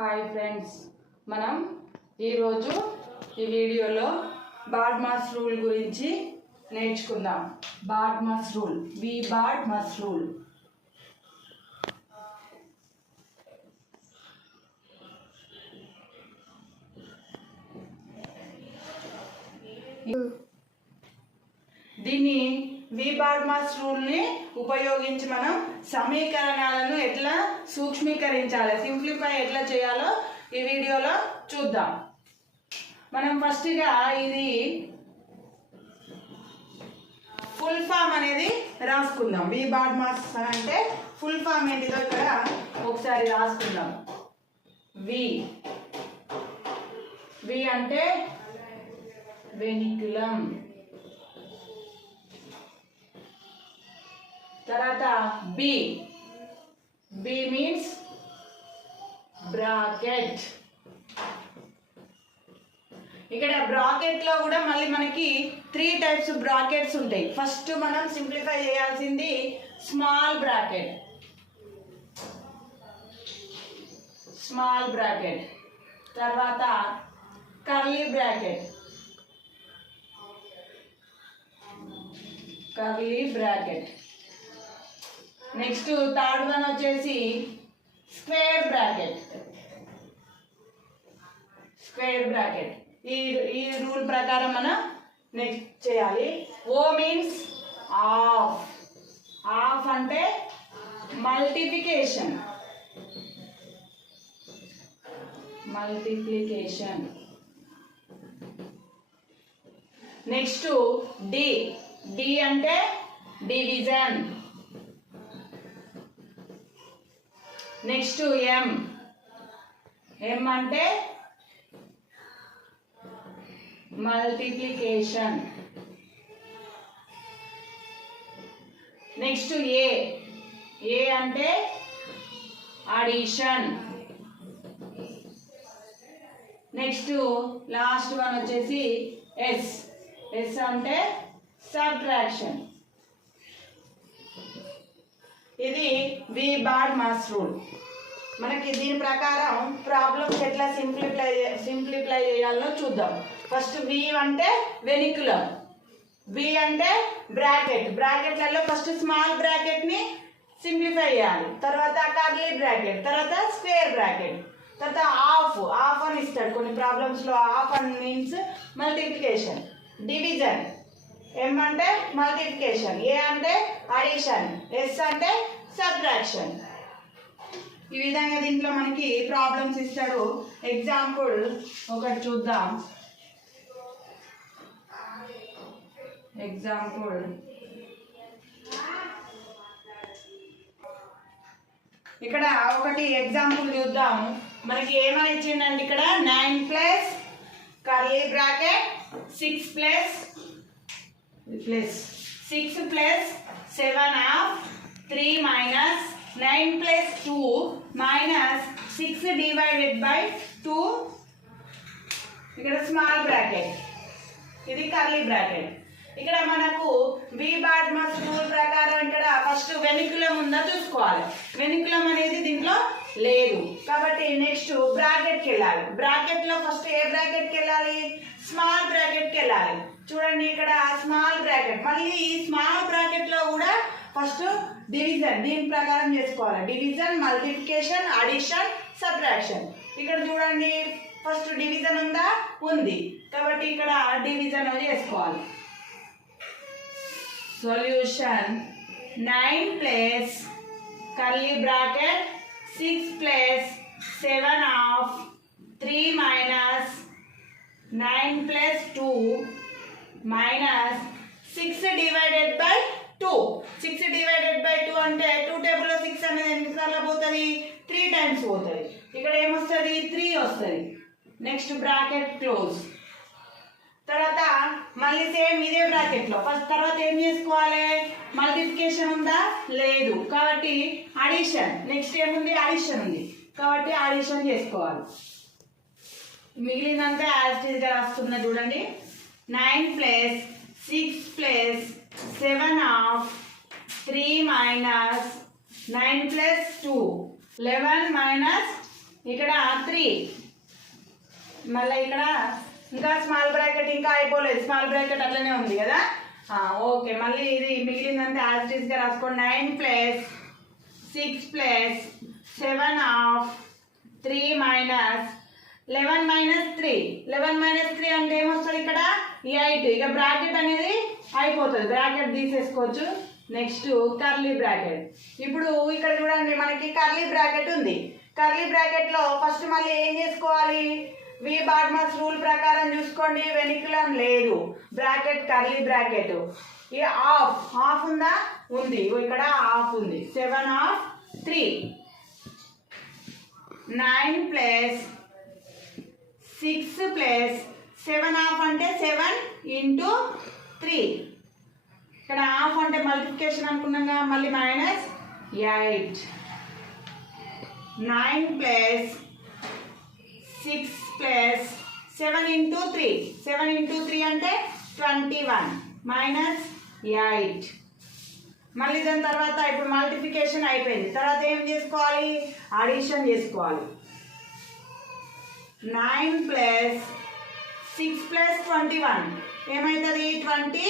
Hi friends. మనం ఈరోజు ఈ వీడియోలో బాడ్మాస్ రూల్ గురించి నేర్చుకుందాం. BODMAS rule V BODMAS rule దీన్ని వి బాడ్మాస్ రూల్ని ఉపయోగించి మనం సమీకరణాలను ఎట్లా సూక్ష్మీకరించాలి సింప్లిఫై ఎట్లా చేయాలో ఈ వీడియోలో చూద్దాం. మనం ఫస్ట్గా ఇది ఫుల్ ఫామ్ అనేది రాసుకుందాం. వి బాడ్మాస్ అంటే ఫుల్ ఫామ్ ఏంటిదో ఇక్కడ ఒకసారి రాసుకుందాం. వి. వి అంటే వెనికులం తర్వాత బి బి మీన్స్ బ్రాకెట్ ఇక్కడ బ్రాకెట్లో కూడా మళ్ళీ మనకి త్రీ టైప్స్ బ్రాకెట్స్ ఉంటాయి. ఫస్ట్ మనం సింప్లిఫై చేయాల్సింది స్మాల్ బ్రాకెట్ స్మాల్ బ్రాకెట్ తర్వాత curly bracket curly bracket next third one వచ్చేసి స్క్వేర్ బ్రాకెట్. Square bracket. ఈ ఈ రూల్ ప్రకారం మనం నెక్స్ట్ చేయాలి. ఓ మీన్స్ ఆఫ్ ఆఫ్ అంటే multiplication multiplication next D D అంటే డివిజన్ నెక్స్ట్ ఎం ఎం అంటే మల్టిప్లికేషన్. నెక్స్ట్ ఏ ఏ అంటే అడిషన్. నెక్స్ట్ లాస్ట్ వన్ వచ్చేసి ఎస్ ఎస్ అంటే సబ్ట్రాక్షన్. ఇది వి బాడ్ మాస్ రూల్ మనకి దీని ప్రకారం ప్రాబ్లమ్స్ ఎట్లా సింప్లిఫై సింప్లిఫై చేయాలో చూద్దాం. ఫస్ట్ వి అంటే వెనికులం వి అంటే బ్రాకెట్ బ్రాకెట్లలో ఫస్ట్ స్మాల్ బ్రాకెట్ని సింప్లిఫై చేయాలి. తర్వాత కర్లీ బ్రాకెట్ తర్వాత స్క్వేర్ బ్రాకెట్ తర్వాత ఆఫ్ ఆఫ్ అని ఇస్తాడు. కొన్ని ప్రాబ్లమ్స్లో ఆఫ్ అని మీన్స్ మల్టిప్లికేషన్ డివిజన్ ఎం అంటే మల్టిప్లికేషన్ ఏ అంటే అడిషన్ ఎస్ అంటే సబ్ట్రాక్షన్ ఈ విధంగా దీంట్లో మనకి ప్రాబ్లమ్స్ ఇస్తాడు. ఎగ్జాంపుల్ ఒకటి చూద్దాం. ఎగ్జాంపుల్ ఇక్కడ ఒకటి ఎగ్జాంపుల్ చూద్దాం. మనకి ఏమని ఇచ్చిందండి ఇక్కడ nine plus curly bracket six plus plus six plus seven of three minus nine plus two minus six divided by two. ఇక్కడ స్మాల్ బ్రాకెట్. ఇది కర్లీ బ్రాకెట్. ఇక్కడ మనకు వి బాడ్మస్ రూల్ ప్రకారం ఇక్కడ ఫస్ట్ వెనికులం ఉందా చూసుకోవాలి. వెనికులం అనేది దీంట్లో లేదు. కాబట్టి నెక్స్ట్ బ్రాకెట్కి వెళ్ళాలి. బ్రాకెట్లో ఫస్ట్ ఏ బ్రాకెట్కి వెళ్ళాలి? స్మాల్ బ్రాకెట్కి వెళ్ళాలి. చూడండి ఇక్కడ స్మాల్ బ్రాకెట్ మళ్ళీ ఈ స్మాల్ బ్రాకెట్లో కూడా ఫస్ట్ డివిజన్ దీని ప్రకారం చేసుకోవాలి. డివిజన్ మల్టిప్లికేషన్ అడిషన్ సబ్ట్రాక్షన్ ఇక్కడ చూడండి ఫస్ట్ డివిజన్ ఉందా? ఉంది. కాబట్టి ఇక్కడ డివిజన్ చేసుకోవాలి. Solution nine plus curly bracket. Six plus seven of three minus nine plus two minus six divided by two six divided by two అంటే టూ టేబుల్లో six అనేది ఎన్నిసార్లు పోతుంది? త్రీ టైమ్స్ పోతుంది. ఇక్కడ ఏమొస్తుంది? త్రీ వస్తుంది. నెక్స్ట్ బ్రాకెట్ క్లోజ్ తర్వాత మళ్ళీ సేమ్ ఇదే బ్రాకెట్లో ఫస్ట్ తర్వాత ఏం చేసుకోవాలి? మల్టిప్లికేషన్ ఉందా? లేదు. కాబట్టి అడిషన్ నెక్స్ట్ ఏముంది? అడిషన్ ఉంది. కాబట్టి అడిషన్ చేసుకోవాలి. మిగిలినంతా యాజిటీస్గా రాస్తున్నా చూడండి. Nine plus six plus seven of three minus nine plus two. Eleven minus ఇక్కడ త్రీ. మళ్ళీ ఇక్కడ ఇంకా స్మాల్ బ్రాకెట్ ఇంకా అయిపోలేదు. స్మాల్ బ్రాకెట్ అట్లనే ఉంది కదా? ఓకే. మళ్ళీ ఇది మిగిలిందంటే యాజ్ రాసుకోండి. Nine plus six plus seven of three minus eleven minus three. Eleven minus three అంటే ఏమొస్తుంది ఇక్కడ? ఎయిట్ ఇక బ్రాకెట్ అనేది అయిపోతుంది. బ్రాకెట్ తీసేసుకోవచ్చు. నెక్స్ట్ కర్లీ బ్రాకెట్ ఇప్పుడు ఇక్కడ చూడండి మనకి కర్లీ బ్రాకెట్ ఉంది. కర్లీ బ్రాకెట్లో ఫస్ట్ మళ్ళీ ఏం చేసుకోవాలి? వి బాడ్మస్ రూల్ ప్రకారం చూసుకోండి వెనికులం లేదు. బ్రాకెట్ కర్లీ బ్రాకెట్ ఈ ఆఫ్ ఆఫ్ ఉందా? ఉంది. ఇక్కడ ఆఫ్ ఉంది. Seven of three nine plus six plus seven of అంటే సెవెన్ ఇంటూ త్రీ ఇక్కడ హాఫ్ అంటే మల్టిప్లికేషన్ అనుకున్నాగా మళ్ళీ minus eight nine plus six plus seven into three seven into three అంటే ట్వంటీ వన్ మైనస్ ఎయిట్ మళ్ళీ దాని తర్వాత ఇప్పుడు మల్టిప్లికేషన్ అయిపోయింది. తర్వాత ఏం చేసుకోవాలి? అడిషన్ చేసుకోవాలి. Nine plus six plus twenty one. ఏమవుతుంది twenty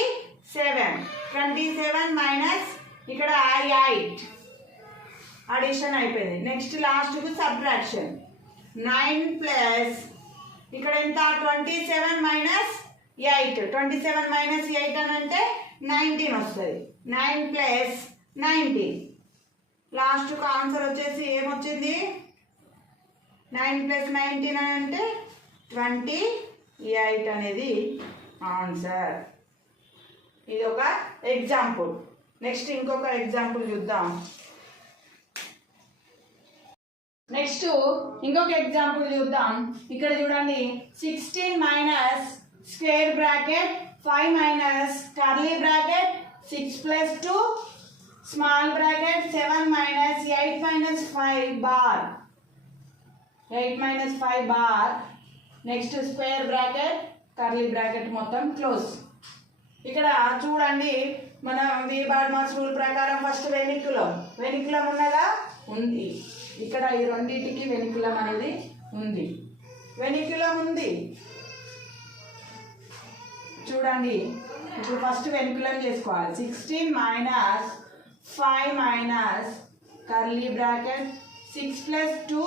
seven. Twenty seven minus ఇక్కడ ఐ ఎయిట్. అడిషన్ అయిపోయింది. నెక్స్ట్ లాస్ట్కు సబ్ట్రాక్షన్ నైన్ ప్లస్ ఇక్కడ ఎంత? Twenty seven minus eight. Twenty seven minus eight అని అంటే నైన్టీన్ వస్తుంది. నైన్ ప్లస్ నైన్టీన్ లాస్ట్కు ఆన్సర్ వచ్చేసి ఏమొచ్చింది? నైన్ ప్లస్ నైన్టీన్ అని అంటే ట్వంటీ ఎయిట్ అనేది ఆన్సర్ ఇది ఒక ఎగ్జాంపుల్. నెక్స్ట్ ఇంకొక ఎగ్జాంపుల్ చూద్దాం. నెక్స్ట్ ఇంకొక ఎగ్జాంపుల్ చూద్దాం. ఇక్కడ చూడండి. Sixteen minus square bracket five minus curly bracket six plus two small bracket seven minus eight minus five bar. Eight minus five bar. Next square bracket curly bracket మొత్తం close ఇక్కడ చూడండి మన V BODMAS rule ప్రకారం first vinculum. Vinculum ఉన్నదా? ఉంది. ఇక్కడ ఈ రెండింటికి వెనికులం అనేది ఉంది. వెనికులం ఉంది. చూడండి ఇప్పుడు ఫస్ట్ వెనుకులం చేసుకోవాలి. Sixteen minus five minus curly bracket six plus two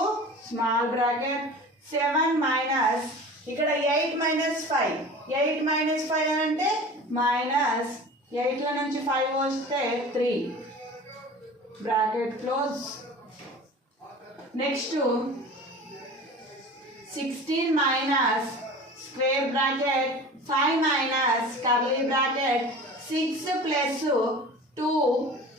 small bracket seven minus ఇక్కడ eight minus five eight minus five అని అంటే మైనస్ ఎయిట్లో నుంచి ఫైవ్ వస్తే three bracket close next sixteen minus square bracket five minus curly bracket six plus two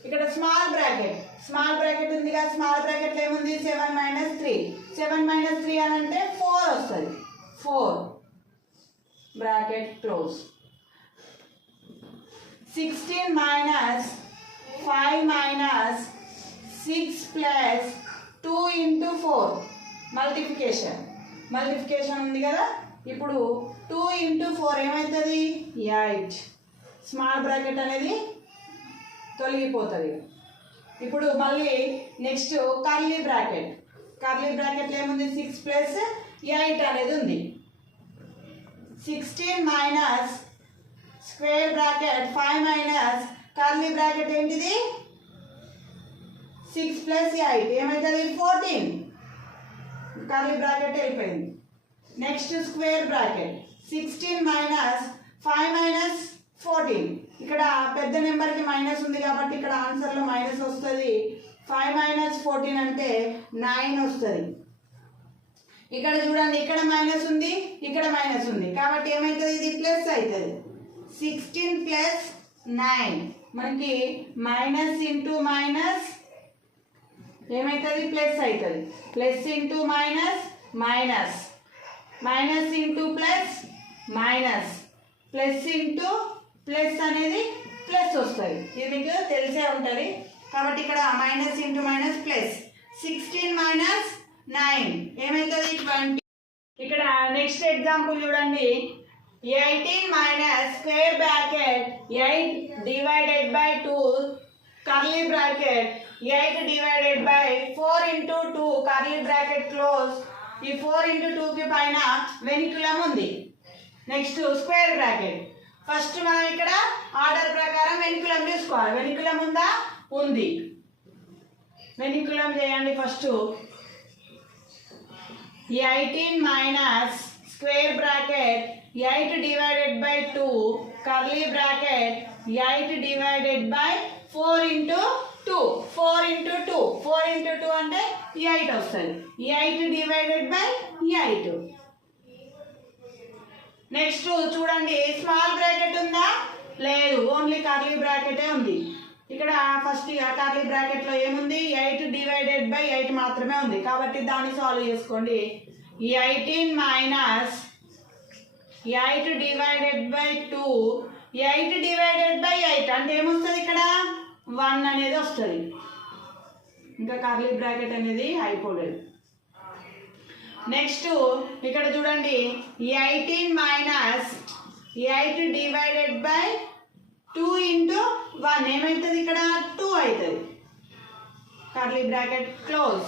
ఇక్కడ small bracket small bracket ఉంది కదా small bracket ఏముంది? Seven minus three. Seven minus three అని అంటే ఫోర్ వస్తుంది. Four. Bracket close. Sixteen minus five minus six plus two into four. Multiplication. Multiplication ఉంది కదా? ఇప్పుడు టూ ఇంటూ ఫోర్ ఏమవుతుంది ఎయిట్. స్మాల్ బ్రాకెట్ అనేది తొలగిపోతుంది. ఇప్పుడు మళ్ళీ నెక్స్ట్ కర్లీ బ్రాకెట్ కర్లీ బ్రాకెట్లో ఏముంది? సిక్స్ ప్లస్ ఎయిట్ అనేది ఉంది. Sixteen minus square bracket five minus curly bracket ఏంటిది? సిక్స్ ప్లస్ ఎయిట్ ఏమవుతుంది ఫోర్టీన్ కర్లీ బ్రాకెట్ వెళ్ళిపోయింది. Next square bracket sixteen minus five minus fourteen ఇక్కడ పెద్ద నెంబర్కి మైనస్ ఉంది కాబట్టి ఇక్కడ ఆన్సర్లో మైనస్ వస్తుంది. ఫైవ్ మైనస్ ఫోర్టీన్ అంటే నైన్ వస్తుంది. ఇక్కడ చూడండి ఇక్కడ మైనస్ ఉంది ఇక్కడ మైనస్ ఉంది. కాబట్టి ఏమవుతుంది ఇది ప్లస్ అవుతుంది సిక్స్టీన్ ప్లస్ నైన్. మనకి మైనస్ ఇంటూ మైనస్ ఏమవుతుంది ప్లస్ అవుతుంది plus into minus minus. Minus into plus minus. Plus into plus అనేది ప్లస్ వస్తుంది. ఇది మీకు తెలిసే ఉంటుంది. కాబట్టి ఇక్కడ minus into minus plus sixteen minus nine ఏమవుతుంది ట్వంటీ ఇక్కడ నెక్స్ట్ ఎగ్జాంపుల్ చూడండి. Eighteen minus square bracket eight divided by two curly bracket eight divided by four into two curly bracket close ఈ ఫోర్ ఇంటూ టూకి పైన వెనికులం ఉంది. Next square bracket first మనం ఇక్కడ order ప్రకారం వెనుకులం చూసుకోవాలి వెనుకులం ఉందా? ఉంది. వెనుకులం చేయండి first. Eighteen minus square bracket eight divided by two curly bracket eight divided by four into two. Four into two. Four into two అంటే ఎయిట్ వస్తుంది. Eight divided by eight. Next చూడండి small bracket ఉందా? లేదు only curly బ్రాకెటే ఉంది. ఇక్కడ first curly బ్రాకెట్లో ఏముంది? Eight divided by eight మాత్రమే ఉంది. కాబట్టి దాన్ని సాల్వ్ చేసుకోండి. Eighteen minus eight divided by two eight divided by eight అంటే ఏమొస్తుంది ఇక్కడ? వన్ అనేది వస్తుంది. ఇంకా కర్లీ బ్రాకెట్ అనేది అయిపోలేదు. నెక్స్ట్ ఇక్కడ చూడండి eighteen minus eight divided by two into one. ఏమవుతుంది ఇక్కడ? టూ అవుతుంది. Curly bracket close.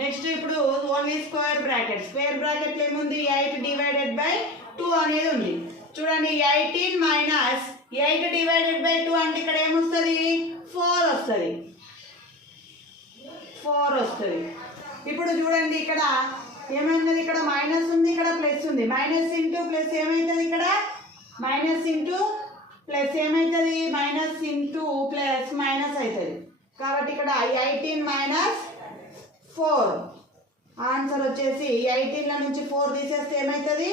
నెక్స్ట్ ఇప్పుడు only square bracket. Square bracket ఏముంది? ఎయిట్ డివైడెడ్ బై టూ అనేది ఉంది. చూడండి eighteen minus eight divided by two అంటే ఇక్కడ ఏమొస్తుంది? ఫోర్ వస్తుంది. ఫోర్ వస్తుంది. ఇప్పుడు చూడండి ఇక్కడ ఏమైంది? ఇక్కడ మైనస్ ఉంది ఇక్కడ ప్లస్ ఉంది. మైనస్ ఇంటూ ప్లస్ ఏమవుతుంది ఇక్కడ? మైనస్ ఇంటూ ప్లస్ ఏమవుతుంది మైనస్ ఇంటూ ప్లస్ మైనస్ అవుతుంది. కాబట్టి ఇక్కడ ఎయిటీన్ మైనస్ ఫోర్ ఆన్సర్ వచ్చేసి ఎయిటీన్లో నుంచి ఫోర్ తీసేస్తే ఏమవుతుంది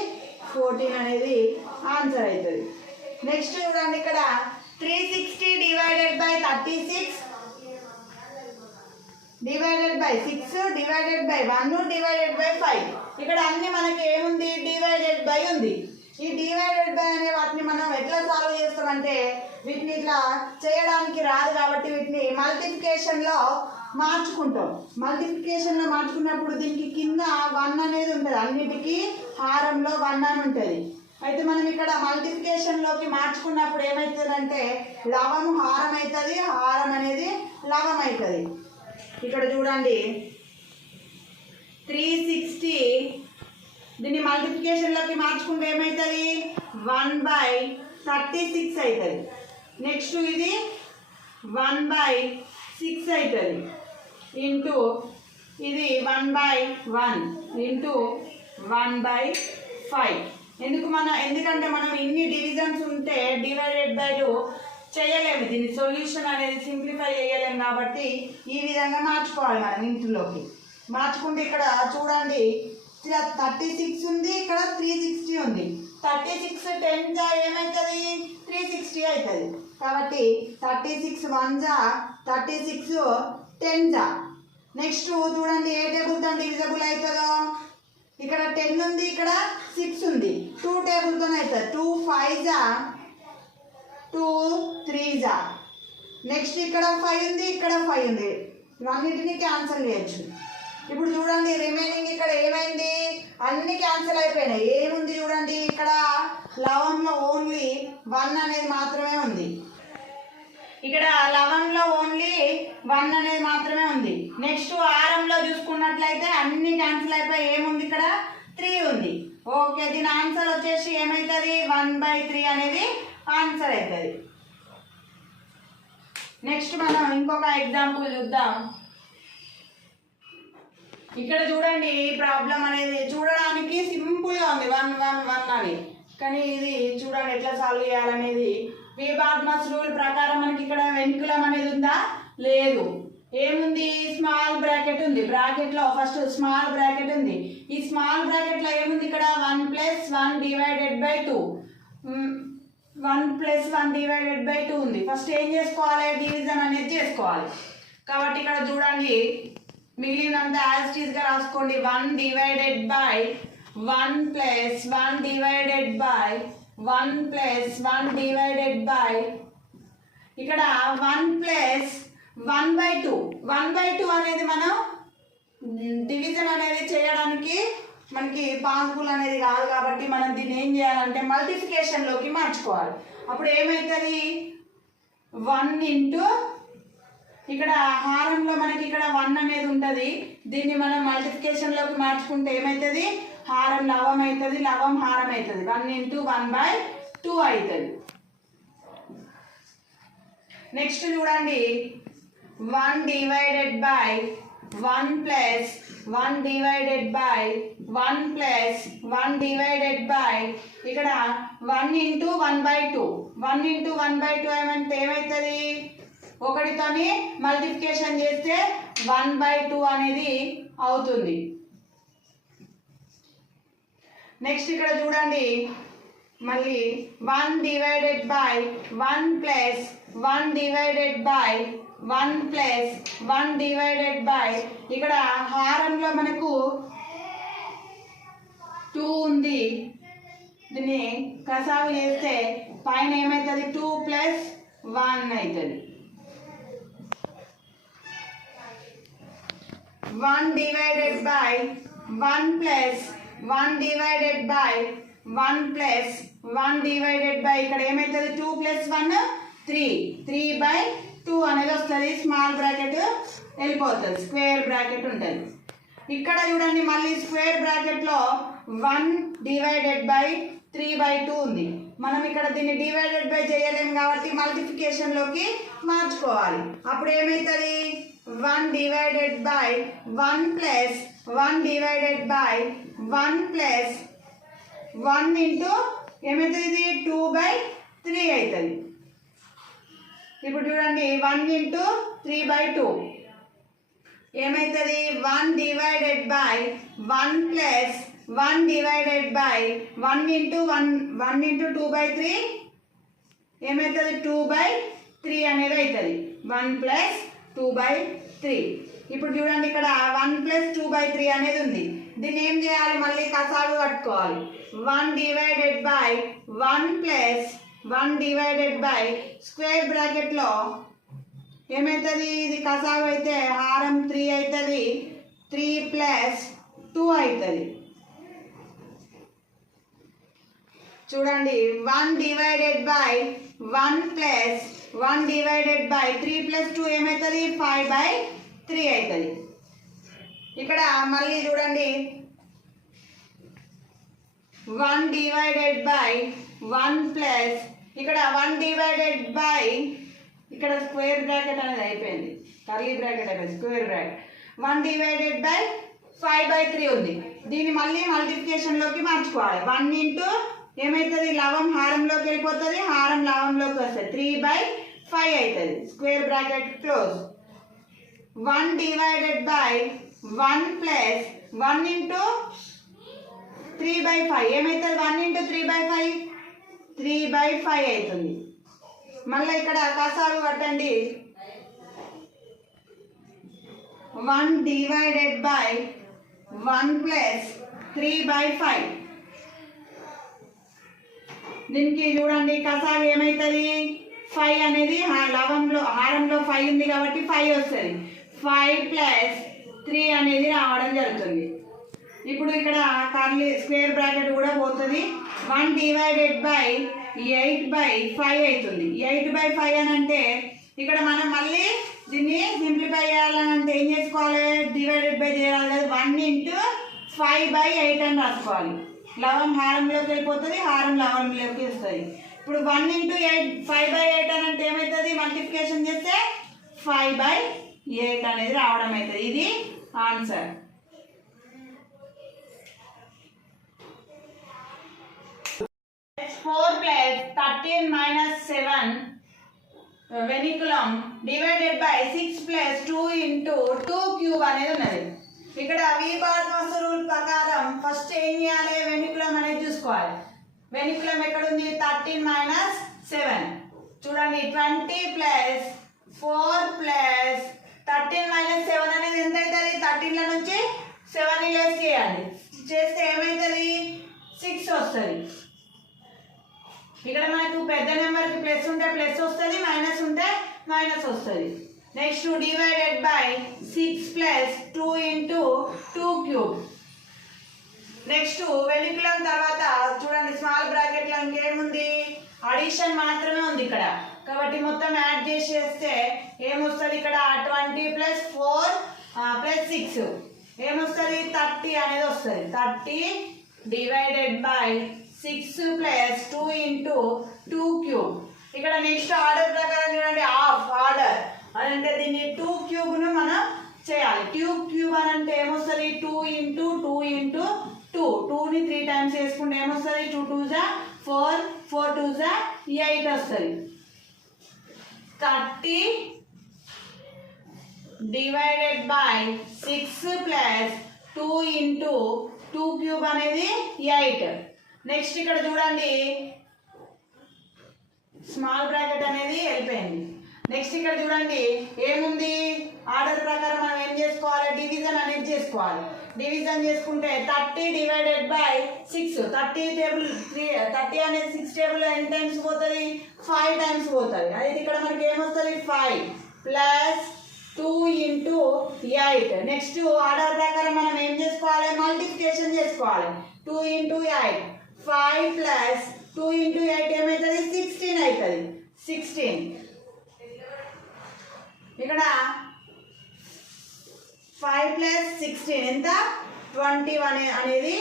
ఫోర్టీన్ అనేది ఆన్సర్ అవుతుంది. నెక్స్ట్ చూడండి ఇక్కడ. Three sixty divided by thirty six divided by six divided by one divided by five ఇక్కడ అన్ని మనకి ఏముంది? డివైడెడ్ బై ఉంది. ఈ డివైడెడ్ బై అనే వాటిని మనం ఎట్లా సాల్వ్ చేస్తామంటే వీటిని ఇట్లా చేయడానికి రాదు కాబట్టి వీటిని మల్టిఫికేషన్లో మార్చుకుంటాం. మల్టిఫికేషన్లో మార్చుకున్నప్పుడు దీనికి కింద వన్ అనేది ఉంటుంది. అన్నిటికీ హారంలో వన్ అని ఉంటుంది. అయితే మనం ఇక్కడ మల్టిఫికేషన్లోకి మార్చుకున్నప్పుడు ఏమవుతుందంటే లవం హారం అవుతుంది హారం అనేది లవం అవుతుంది ఇక్కడ చూడండి. త్రీ సిక్స్టీ దీన్ని మల్టిప్లికేషన్లోకి మార్చుకుంటే ఏమవుతుంది వన్ బై థర్టీ సిక్స్ అవుతుంది నెక్స్ట్ ఇది వన్ బై సిక్స్ అవుతుంది ఇంటూ ఇది one by one into one by five ఎందుకు మన ఎందుకంటే మనం ఇన్ని డివిజన్స్ ఉంటే డివైడెడ్ బై టూ చేయలేము. దీని సొల్యూషన్ అనేది సింప్లిఫై చేయలేము కాబట్టి ఈ విధంగా మార్చుకోవాలి మనం ఇంట్లోకి. మార్చుకుంటే ఇక్కడ చూడండి థర్టీ సిక్స్ ఉంది ఇక్కడ త్రీ సిక్స్టీ ఉంది. థర్టీ సిక్స్ టెన్ జా ఏమవుతుంది త్రీ సిక్స్టీ అవుతుంది కాబట్టి థర్టీ సిక్స్ వన్ జా థర్టీ సిక్స్ టెన్ జా. నెక్స్ట్ చూడండి ఏ టేబుల్తో డివిజబుల్ అవుతుందో ఇక్కడ టెన్ ఉంది ఇక్కడ సిక్స్ ఉంది. టూ టేబుల్తో అవుతుంది టూ ఫైవ్ జా టూ త్రీ జా. నెక్స్ట్ ఇక్కడ ఫైవ్ ఉంది ఇక్కడ ఫైవ్ ఉంది. ఇవన్నిటిని క్యాన్సిల్ చేయొచ్చు. ఇప్పుడు చూడండి రిమైనింగ్ ఇక్కడ ఏమైంది? అన్ని క్యాన్సిల్ అయిపోయినాయి. ఏముంది చూడండి ఇక్కడ? లవంలో ఓన్లీ వన్ అనేది మాత్రమే ఉంది. ఇక్కడ లవంలో ఓన్లీ వన్ అనేది మాత్రమే ఉంది. నెక్స్ట్ ఆరంలో చూసుకున్నట్లయితే అన్ని క్యాన్సిల్ అయిపోయి ఏముంది ఇక్కడ? త్రీ ఉంది. ఓకే దీని ఆన్సర్ వచ్చేసి ఏమవుతుంది వన్ బై త్రీ అనేది ఆన్సర్ అవుతుంది. నెక్స్ట్ మనం ఇంకొక ఎగ్జాంపుల్ చూద్దాం. ఇక్కడ చూడండి ఈ ప్రాబ్లం అనేది చూడడానికి సింపుల్గా ఉంది. వన్ వన్ వన్ అని. కానీ ఇది చూడండి ఎట్లా సాల్వ్ చేయాలనేది. విబార్మస్ రూల్ ప్రకారం మనకి ఇక్కడ వెనుకులం అనేది ఉందా? లేదు. ఏముంది? స్మాల్ బ్రాకెట్ ఉంది. బ్రాకెట్లో ఫస్ట్ స్మాల్ బ్రాకెట్ ఉంది. ఈ స్మాల్ బ్రాకెట్లో ఏముంది ఇక్కడ? One plus one divided by two one plus one divided by two ఉంది. ఫస్ట్ ఏం చేసుకోవాలి? డివిజన్ అనేది చేసుకోవాలి. కాబట్టి ఇక్కడ చూడండి మిగిలినంత యాజ్ టీజ్ రాసుకోండి. One divided by one plus one divided by one plus one divided by ఇక్కడ one plus one by two. One by two అనేది మనం డివిజన్ అనేది చేయడానికి మనకి పాసిబుల్ అనేది కాదు కాబట్టి మనం దీన్ని ఏం చేయాలంటే మల్టిఫికేషన్లోకి మార్చుకోవాలి. అప్పుడు ఏమవుతుంది వన్ ఇంటూ ఇక్కడ హారంలో మనకి ఇక్కడ వన్ అనేది ఉంటుంది. దీన్ని మనం మల్టిఫికేషన్లోకి మార్చుకుంటే ఏమవుతుంది హారం లవం అవుతుంది లవం హారం అవుతుంది one into one by two అవుతుంది నెక్స్ట్ చూడండి. One divided by one plus one divided by one plus one divided by ఇక్కడ one into one by two. One into one by two ఏమంటే ఏమవుతుంది ఒకటితోని మల్టిఫికేషన్ చేస్తే వన్ బై టూ అనేది అవుతుంది. Next ఇక్కడ చూడండి. మళ్ళీ one divided by one plus one divided by one plus one divided by ఇక్కడ హారంలో మనకు టూ ఉంది. దీన్ని కసావు చేస్తే పైన ఏమవుతుంది టూ ప్లస్ వన్ అవుతుంది one divided by one plus one divided by one plus one divided by ఇక్కడ ఏమవుతుంది two plus one three. Three by two అనేది వస్తుంది స్మాల్ బ్రాకెట్ వెళ్ళిపోతుంది స్క్వేర్ బ్రాకెట్ ఉంటుంది. ఇక్కడ చూడండి మళ్ళీ స్క్వేర్ బ్రాకెట్లో one divided by three by two ఉంది. మనం ఇక్కడ దీన్ని డివైడెడ్ బై చేయలేము కాబట్టి మల్టిఫికేషన్లోకి మార్చుకోవాలి. అప్పుడు ఏమవుతుంది one divided by one plus one divided by one plus one into ఏమవుతుంది ఇది టూ బై త్రీ అవుతుంది ఇప్పుడు చూడండి one into three by two ఏమవుతుంది one divided by one plus one divided by one into one one into two by three ఏమవుతుంది two by three అనేది అవుతుంది one plus two by three ఇప్పుడు చూడండి ఇక్కడ one plus two by three అనేది ఉంది. దీన్ని ఏం చేయాలి? మళ్ళీ కసాలు కట్టుకోవాలి. One divided by one plus one divided by square బ్రాకెట్లో ఏమవుతుంది ఇది కసావు అయితే హారం త్రీ అవుతుంది త్రీ ప్లస్ టూ అవుతుంది చూడండి one divided by one plus one divided by three plus two ఏమవుతుంది ఫైవ్ బై త్రీ అవుతుంది ఇక్కడ మళ్ళీ చూడండి. One divided by one plus ఇక్కడ వన్ డివైడెడ్ బై ఇక్కడ స్క్వేర్ బ్రాకెట్ అనేది అయిపోయింది. కర్లీ బ్రాకెట్ అయిపోయింది square bracket one divided by five by three ఉంది. దీన్ని మళ్ళీ మల్టిప్లికేషన్లోకి మార్చుకోవాలి. వన్ ఇంటూ ఏమవుతుంది లవం హారంలోకి వెళ్ళిపోతుంది. హారం లవంలోకి వస్తుంది. త్రీ బై ఫైవ్ అవుతుంది. Square bracket close one divided by one plus one into three by five ఏమవుతుంది one into three by five three by five అవుతుంది. మళ్ళీ ఇక్కడ కసాలు పట్టండి one divided by one plus three by five. దీనికి చూడండి కసాలు ఏమవుతుంది ఫైవ్ అనేది లవంలో హారంలో ఫైవ్ ఉంది కాబట్టి ఫైవ్ వస్తుంది. ఫైవ్ ప్లస్ త్రీ అనేది రావడం జరుగుతుంది. ఇప్పుడు ఇక్కడ కర్లీ స్క్వేర్ బ్రాకెట్ కూడా పోతుంది. One divided by eight by five అవుతుంది. ఎయిట్ బై ఫైవ్ అని అంటే ఇక్కడ మనం మళ్ళీ దీన్ని సింప్లిఫై చేయాలని అంటే ఏం చేసుకోవాలి? డివైడెడ్ బై చేయాలి కదా. One into five by eight అని రాసుకోవాలి. లవం హారంలోకి వెళ్ళిపోతుంది. హారం లవంలోకి వస్తుంది. ఇప్పుడు one into eight five by eight అని అంటే ఏమవుతుంది మల్టిప్లికేషన్ చేస్తే ఫైవ్ బై ఎయిట్ అనేది రావడం అవుతుంది. ఇది answer. Four plus thirteen minus seven vinculum divided by six plus two into two cube అనేది ఉన్నది. ఇక్కడ వి బార్మస్ రూల్ ప్రకారం ఫస్ట్ ఏం చేయాలి? వెనికులం అనేది చూసుకోవాలి. వెనికులం ఎక్కడుంది? థర్టీన్ మైనస్ సెవెన్ చూడండి twenty plus four plus thirteen minus seven అనేది ఎంత అవుతుంది? థర్టీన్లో నుంచి సెవెన్ లెస్ చేయాలి. చేస్తే ఏమవుతుంది? సిక్స్ వస్తుంది. ఇక్కడ మనకు పెద్ద నెంబర్కి ప్లస్ ఉంటే ప్లస్ వస్తుంది మైనస్ ఉంటే మైనస్ వస్తుంది. Next divided by six plus two into two cube next vinculum తర్వాత చూడండి స్మాల్ బ్రాకెట్లో ఇంకేముంది? అడిషన్ మాత్రమే ఉంది ఇక్కడ. కాబట్టి మొత్తం యాడ్ చేసేస్తే ఏమొస్తుంది ఇక్కడ? Twenty plus four plus six ఏమొస్తుంది? థర్టీ అనేది వస్తుంది. Thirty divided by six plus two into two cube ఇక్కడ నెక్స్ట్ ఆర్డర్ ప్రకారం చూడండి హాఫ్ ఆర్డర్ అదంటే దీన్ని టూ క్యూబ్ను మనం చేయాలి. క్యూబ్ క్యూబ్ అని అంటే ఏమొస్తుంది? Two into two into two టూని త్రీ టైమ్స్ వేసుకుంటే ఏమొస్తుంది? టూ టూ జా ఫోర్ ఫోర్ టూ జా ఎయిట్ వస్తుంది. Thirty divided by six plus two into two cube అనేది ఎయిట్ నెక్స్ట్ ఇక్కడ చూడండి. స్మాల్ బ్రాకెట్ అనేది వెళ్ళిపోయింది. నెక్స్ట్ ఇక్కడ చూడండి. ఏముంది? ఆర్డర్ ప్రకారం మనం ఏం చేసుకోవాలి? డివిజన్ అనేది చేసుకోవాలి. డివిజన్ చేసుకుంటే thirty divided by six thirty table three thirty అనేది సిక్స్ టేబుల్ ఎన్ని టైమ్స్ పోతుంది? ఫైవ్ టైమ్స్ పోతుంది. అయితే ఇక్కడ మనకి ఏమొస్తుంది? Five plus two into eight next order ప్రకారం మనం ఏం చేసుకోవాలి? మల్టిప్లికేషన్ చేసుకోవాలి. Two into eight five plus two into eight ఏమవుతుంది సిక్స్టీన్ అవుతుంది సిక్స్టీన్. ఇక్కడ ఫైవ్ ప్లస్ సిక్స్టీన్ ఎంత? ట్వంటీ వన్ అనేది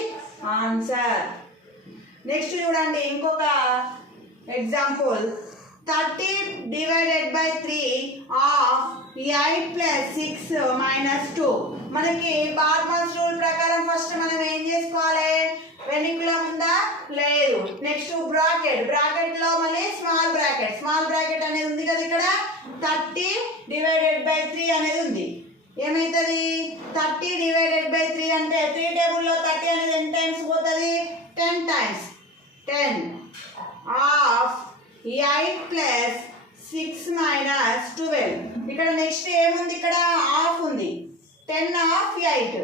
ఆన్సర్. నెక్స్ట్ చూడండి ఇంకొక example. Thirty divided by three of eight plus six minus two. మనకి బార్మస్ రూల్ ప్రకారం ఫస్ట్ మనం ఏం చేసుకోవాలి? వెనికులం ఉందా? లేదు. Next bracket. బ్రాకెట్లో మళ్ళీ స్మాల్ బ్రాకెట్. స్మాల్ బ్రాకెట్ అనేది ఉంది కదా ఇక్కడ? థర్టీ డివైడెడ్ బై త్రీ అనేది ఉంది. ఏమవుతుంది థర్టీ డివైడెడ్ బై త్రీ అంటే త్రీ టేబుల్లో థర్టీ అనేది ఎన్ని టైమ్స్ పోతుంది? Ten times. Ten of eight plus six minus twelve. ఇక్కడ నెక్స్ట్ ఏముంది? ఇక్కడ ఆఫ్ ఉంది. Ten of eight.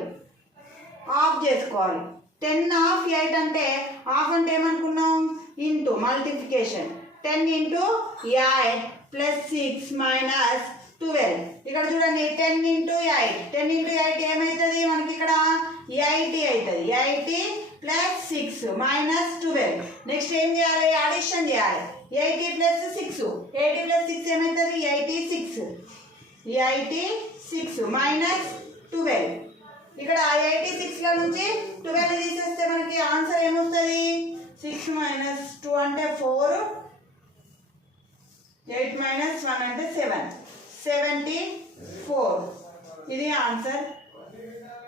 ఆఫ్ చేసుకోవాలి. టెన్ ఆఫ్ ఎయిట్ అంటే ఆఫ్ అంటే ఏమనుకున్నాం? Into multiplication ten into eight plus six minus twelve ఇక్కడ చూడండి ten into eight ten into eight ఏమవుతుంది మనకి ఇక్కడ ఎయిటీ అవుతుంది eighty plus six minus twelve next ఏం చేయాలి? అడిషన్ చేయాలి. Eighty plus six eighty plus six ఏమవుతుంది eighty six eighty six minus twelve ఇక్కడ ఎయిటీ సిక్స్లో నుంచి ట్వెల్వ్ తీసేస్తే మనకి ఆన్సర్ ఏమొస్తుంది? సిక్స్ మైనస్ టూ అంటే ఫోర్ ఎయిట్ మైనస్ వన్ అంటే సెవెన్ సెవెంటీ ఫోర్ ఇది answer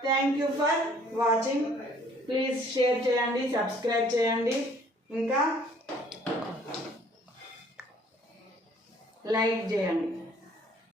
thank you for watching please share చేయండి సబ్స్క్రైబ్ చేయండి. ఇంకా లైక్ చేయండి.